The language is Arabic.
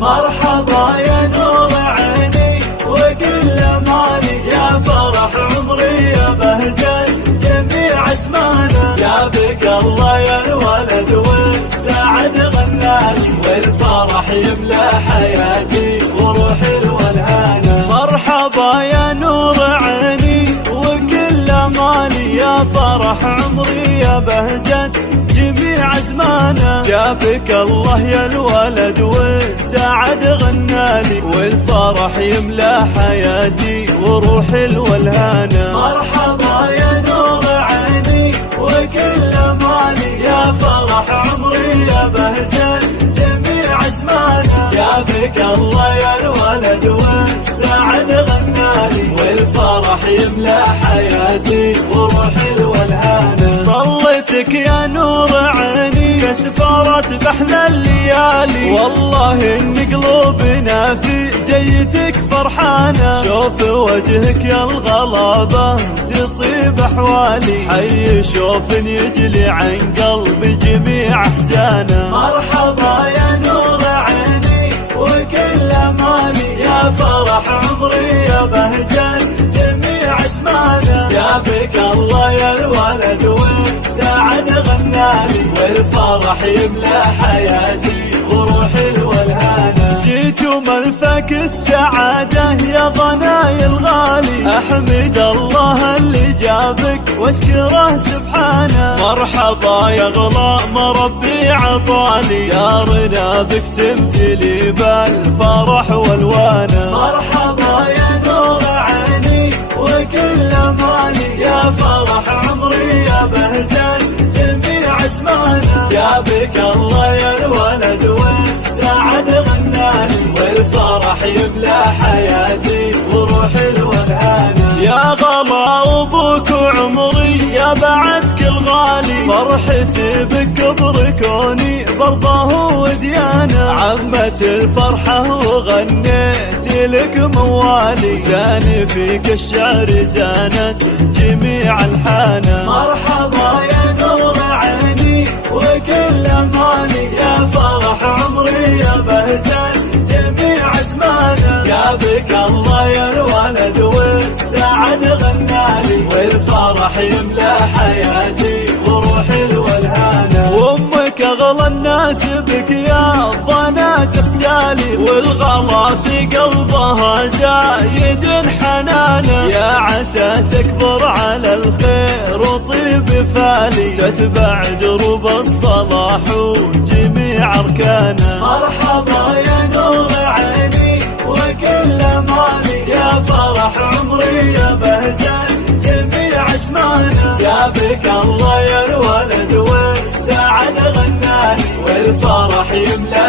مرحبا يا نور عيني وكل مالي، يا فرح عمري يا بهجة جميع اسمانا، يا بك الله يا الولد والسعد غنالي، والفرح يملى حياتي وروحي الولهانا. مرحبا يا نور عيني وكل مالي، يا فرح عمري يا بهجة جميع ازمانا، جابك الله يا الولد والسعد غنالي، والفرح يملى حياتي وروحي الولهانا. مرحبا يا نور عيني وكل مالي، يا فرح عمري يا بهجة جميع ازمانا، جابك الله يا الولد والسعد غنالي، والفرح يملى حياتي وروحي الولهانا. طلتك يا نور عيني كسفارة بحلى الليالي، والله ان قلوبنا في جيتك فرحانة، شوف وجهك يا الغلابة تطيب احوالي، حي شوف يجلي عن قلبي جميع احزانه. مرحبا يا نور عيني وكل مالي، يا فرح عمري يا بهجة جميع اسمانا، يا بك الله يا الولد والسعد غنالي، والفرح يملى حياتي وروحي الولهانا. جيت ملفك السعادة يا ضناي الغالي، احمد الله اللي جابك واشكره سبحانه. مرحبا يا غلا مربي عطالي، يا رنا بك تمتلي بالفرح والوانا. مرحبا يا نور عيني وكل مالي، يا فرح عمري يا بهجة جميع اسمانا، يا بك الله يا الولد والسعد غنالي، والفرح يملى حياتي وروحي الولهانا. يا غلا ابوك وعمري يا بعد كل غالي، فرحتي بكبر كوني برضه وديانا، عمت الفرحة وغنيت لك موالي، زاني فيك الشعر زانت جميع الحانا. مرحبا يا نور عيني وكل مالي، يا فرح عمري يا بهجة جميع اسمانا، يا بك الله يا الولد والسعد غنالي، والفرح يملى حياتي وروحي الولهانا. وامك اغلى الناس بك يا ضنا تختالي، والغلا في قلبها زايد حنانا، يا عسى تكبر على الخير وطيب فالي، تتبع دروب الصلاح وجميع اركانا. مرحبا يا نور عيني وكل مالي، يا فرح عمري يا بهجة جميع اسمانا، يا بك الله يا الولد والسعد غنالي، والفرح يملى